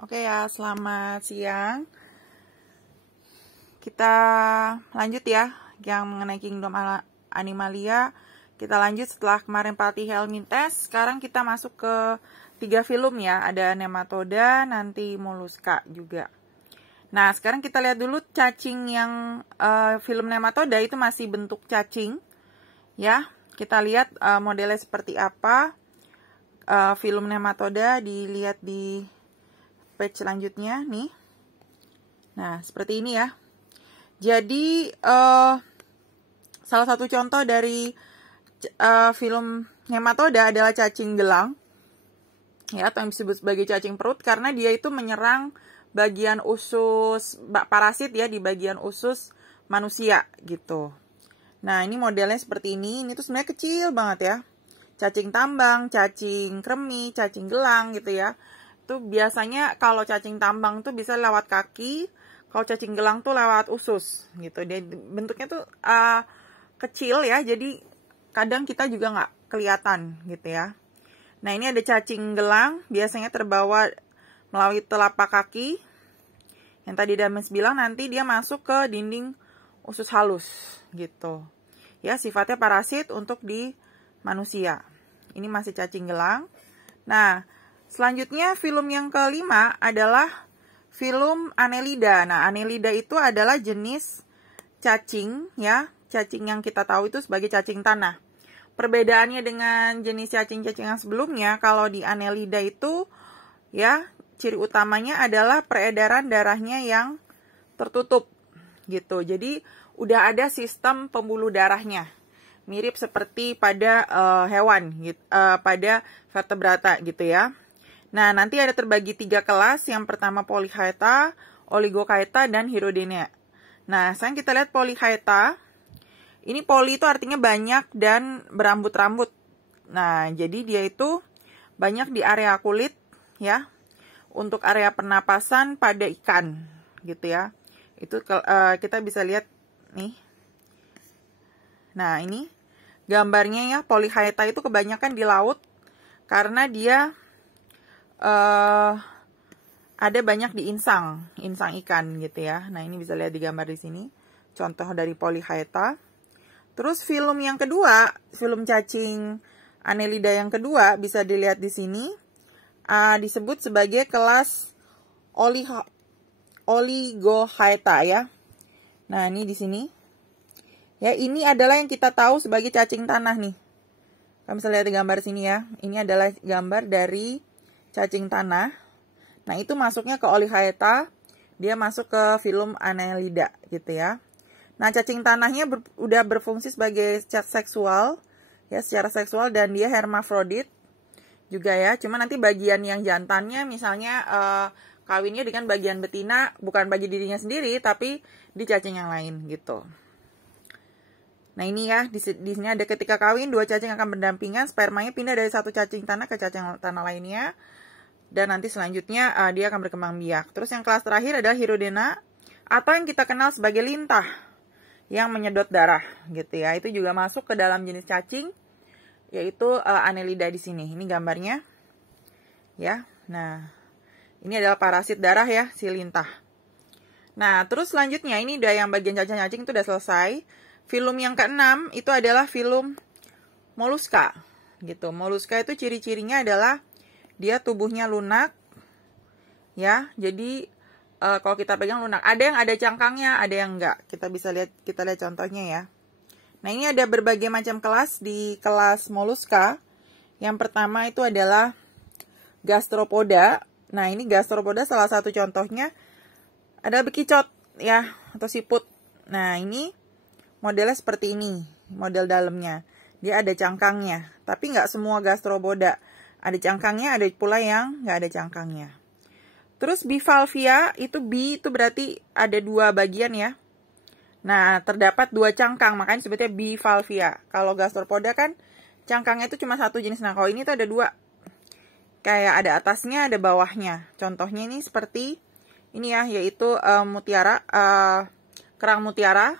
Oke ya, selamat siang. Kita lanjut ya, yang mengenai Kingdom Animalia. Kita lanjut setelah kemarin Party Helmin Test. Sekarang kita masuk ke 3 film ya. Ada Nematoda, nanti Mollusca juga. Nah, sekarang kita lihat dulu cacing yang film Nematoda itu masih bentuk cacing. Ya, kita lihat modelnya seperti apa. Film Nematoda dilihat di page selanjutnya nih. Nah, seperti ini ya. Jadi salah satu contoh dari film Nematoda adalah cacing gelang, ya, atau yang disebut sebagai cacing perut, karena dia itu menyerang bagian usus parasit ya, di bagian usus manusia gitu. Nah, ini modelnya seperti ini. Ini tuh sebenarnya kecil banget ya. Cacing tambang, cacing kremi, cacing gelang gitu ya. Itu biasanya kalau cacing tambang tuh bisa lewat kaki, kalau cacing gelang tuh lewat usus gitu. Dia bentuknya tuh kecil ya, jadi kadang kita juga nggak kelihatan gitu ya. Nah, ini ada cacing gelang, biasanya terbawa melalui telapak kaki. Yang tadi Dames bilang nanti dia masuk ke dinding usus halus gitu. Ya, sifatnya parasit untuk di manusia. Ini masih cacing gelang. Nah, selanjutnya film yang kelima adalah film Annelida. Nah, Annelida itu adalah jenis cacing ya, cacing yang kita tahu itu sebagai cacing tanah. Perbedaannya dengan jenis cacing-cacing yang sebelumnya, kalau di Annelida itu ya, ciri utamanya adalah peredaran darahnya yang tertutup gitu. Jadi udah ada sistem pembuluh darahnya. Mirip seperti pada hewan gitu, pada vertebrata gitu ya. Nah, nanti ada terbagi 3 kelas. Yang pertama Polychaeta, Oligochaeta, dan Hirudinea. Nah, sekarang kita lihat Polychaeta. Ini poly itu artinya banyak dan berambut-rambut. Nah, jadi dia itu banyak di area kulit ya. Untuk area pernapasan pada ikan gitu ya. Itu kita bisa lihat nih. Nah, ini gambarnya ya. Polychaeta itu kebanyakan di laut karena dia ada banyak di insang ikan gitu ya. Nah, ini bisa lihat di gambar di sini. Contoh dari Polychaeta. Terus film yang kedua, film cacing Annelida yang kedua bisa dilihat di sini. Disebut sebagai kelas Oligochaeta ya. Nah, ini di sini. Ya, ini adalah yang kita tahu sebagai cacing tanah nih. Kamu bisa lihat di gambar sini ya. Ini adalah gambar dari cacing tanah. Nah, itu masuknya ke Oligochaeta, dia masuk ke film Annelida gitu ya. Nah, cacing tanahnya udah berfungsi sebagai seksual ya, secara seksual, dan dia hermafrodit juga ya. Cuma nanti bagian yang jantannya misalnya kawinnya dengan bagian betina, bukan bagi dirinya sendiri tapi di cacing yang lain gitu. Nah, ini ya, di sini ada ketika kawin, 2 cacing akan berdampingan, spermanya pindah dari satu cacing tanah ke cacing tanah lainnya. Dan nanti selanjutnya dia akan berkembang biak. Terus yang kelas terakhir adalah Hirudinea, atau yang kita kenal sebagai lintah yang menyedot darah gitu ya. Itu juga masuk ke dalam jenis cacing, yaitu Annelida di sini. Ini gambarnya ya. Nah, ini adalah parasit darah ya, si lintah. Nah, terus selanjutnya ini udah yang bagian cacing-cacing itu udah selesai. Film yang keenam itu adalah film Mollusca gitu. Mollusca itu ciri-cirinya adalah dia tubuhnya lunak ya. Jadi kalau kita pegang lunak, ada yang ada cangkangnya, ada yang enggak. Kita lihat contohnya ya. Nah, ini ada berbagai macam kelas di kelas Mollusca. Yang pertama itu adalah Gastropoda. Nah, ini Gastropoda salah satu contohnya ada bekicot ya, atau siput. Nah, ini modelnya seperti ini, model dalamnya. Dia ada cangkangnya, tapi nggak semua Gastropoda ada cangkangnya, ada pula yang nggak ada cangkangnya. Terus bivalvia, itu bi itu berarti ada 2 bagian ya. Nah, terdapat 2 cangkang, makanya sebutnya bivalvia. Kalau Gastropoda kan cangkangnya itu cuma 1 jenis. Nah, kalau ini tuh ada 2. Kayak ada atasnya, ada bawahnya. Contohnya ini seperti ini ya, yaitu mutiara, kerang mutiara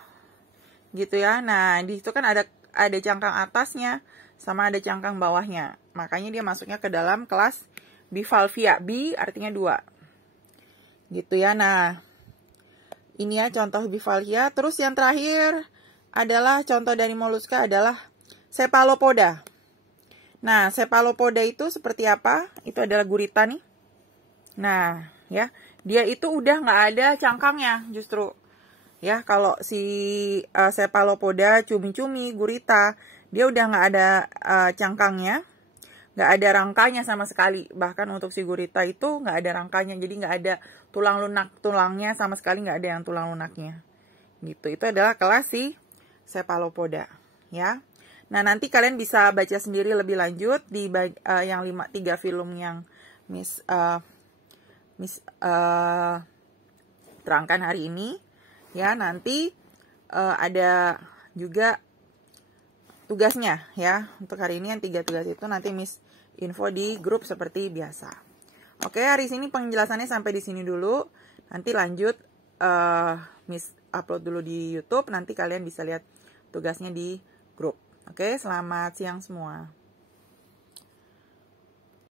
gitu ya. Nah, di situ kan ada cangkang atasnya sama ada cangkang bawahnya. Makanya dia masuknya ke dalam kelas bivalvia. Bi artinya 2. Gitu ya. Nah, ini ya contoh bivalvia. Terus yang terakhir adalah contoh dari moluska adalah cephalopoda. Nah, cephalopoda itu seperti apa? Itu adalah gurita nih. Nah, ya, dia itu udah nggak ada cangkangnya justru. Ya, kalau si cephalopoda, cumi-cumi, gurita, dia udah nggak ada cangkangnya, nggak ada rangkanya sama sekali. Bahkan untuk si gurita itu nggak ada rangkanya, jadi nggak ada tulang lunak tulangnya sama sekali, nggak ada yang tulang lunaknya. Gitu, itu adalah kelas si cephalopoda, ya. Nah, nanti kalian bisa baca sendiri lebih lanjut di yang 3 film yang Miss terangkan hari ini. Ya, nanti ada juga tugasnya ya. Untuk hari ini yang 3 tugas itu nanti Miss info di grup seperti biasa. Oke, hari ini penjelasannya sampai di sini dulu. Nanti lanjut Miss upload dulu di YouTube. Nanti kalian bisa lihat tugasnya di grup. Oke, selamat siang semua.